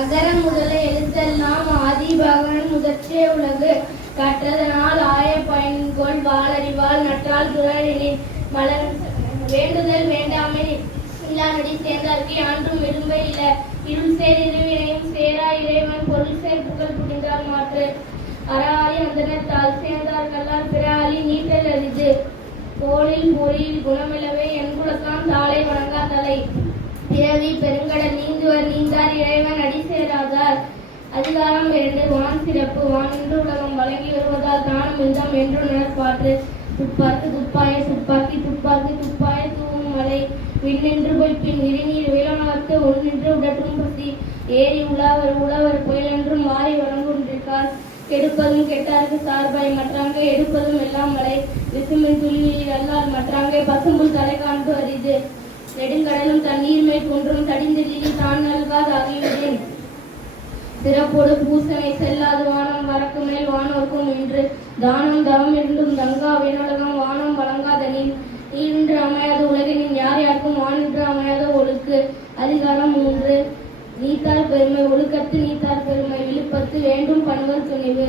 அகர முதல எழுத்தெல்லாம் ஆதிபகவன் முதற்றே உலகு கற்றதனால் ஆய பயன்கொள் வாளறிவால் நற்றால் துறனின் மலர் வேண்டுதல் வேண்டாமை இல்லானடி சேர்ந்தார்க்கு யான்றும் விரும்ப இல்ல இருள் சேர் இருவினையும் சேரா இறைவன் பொருள் சேர் புகழ் புரிந்தால் மாற்று அறாளி அந்தனத்தால் சேர்ந்தார் கல்லால் பிறாளி நீட்டல் அரிது கோளில் பொறியில் குணமிலவே என்குலத்தான் தாளை வணங்கா தலை பிறவி பெருங்கடல் நீந்துவர் நீந்தார் இறைவன் அடி சேராதார் அதிகாரம் 2 வான் சிறப்பு வான் என்று உலகம் வழங்கி வருவதால் தானம் இந்தம் என்று நினைப்பாற்று துப்பார்க்கு துப்பாய துப்பாக்கி துப்பாக்கி துப்பாய தூவும் மலை விண்ணின்று போய் பின் விரிநீர் விலனகத்து ஒன்னின்று உடற்றும் பசி ஏறி உழவர் புயலென்றும் மாறி வழங்குன்றிருக்கார் கெடுப்பதும் கெட்டார்க்கு சார்பாய் மற்றாங்கே எடுப்பதும் எல்லாம் மலை விசுமின் துளியில் அல்லால் மற்றாங்கே பசும்புல் தலை காண்பு அரிது நெடுங்கடலும் தண்ணீர்மை போன்றும் தடிந்தெல்லில் தான் நல்காதாகிவிடேன் சிறப்போடு பூசனை செல்லாது வானம் வரக்கு மேல் வானோர்க்கும் என்று தானம் தவம் என்றும் தங்கா வினோலகம் வானம் வழங்காதனின் நீன்று அமையாத உலகினின் யார் யாருக்கும் வானின்று அமையாத ஒழுக்கு அதிகாரம் 3 நீத்தார் பெருமை ஒழுக்கத்து நீத்தார் பெருமை விழுப்பத்து வேண்டும் பண்பல் துணிவு